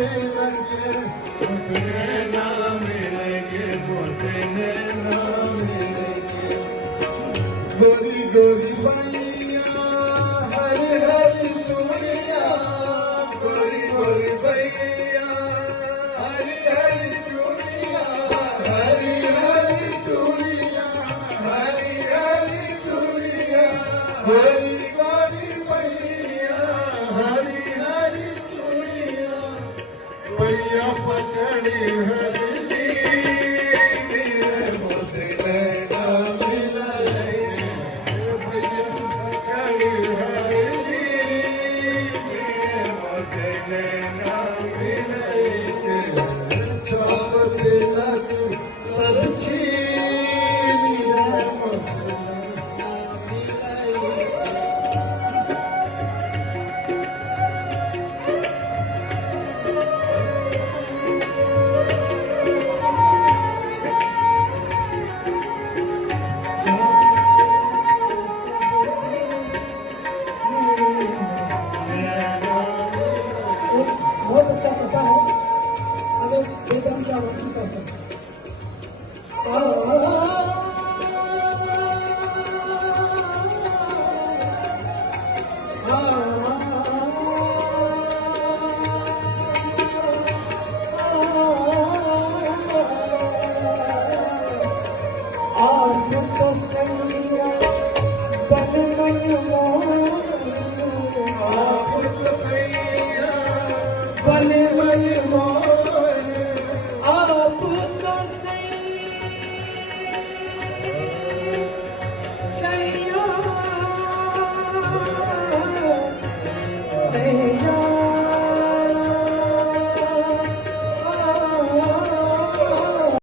मिलेंगे मुझसे ना मिलेंगे मुझसे ना मिलेंगे गोरी गोरी बैया हरी हरी चूड़िया गोरी गोरी बैया हरी हरी चूड़िया हरी हरी चूड़िया हरी हरी चूड़िया गोरी गोरी बैया हरी हरी चूड़िया बैया पकड़ी हरी मुझसे ना मिलेंगे बैया पकड़ी हरी मुझसे ना मिलेंगे छाप तिलक तरछी बहुत अच्छा करता है अगर बेदम क्या अच्छी करता बने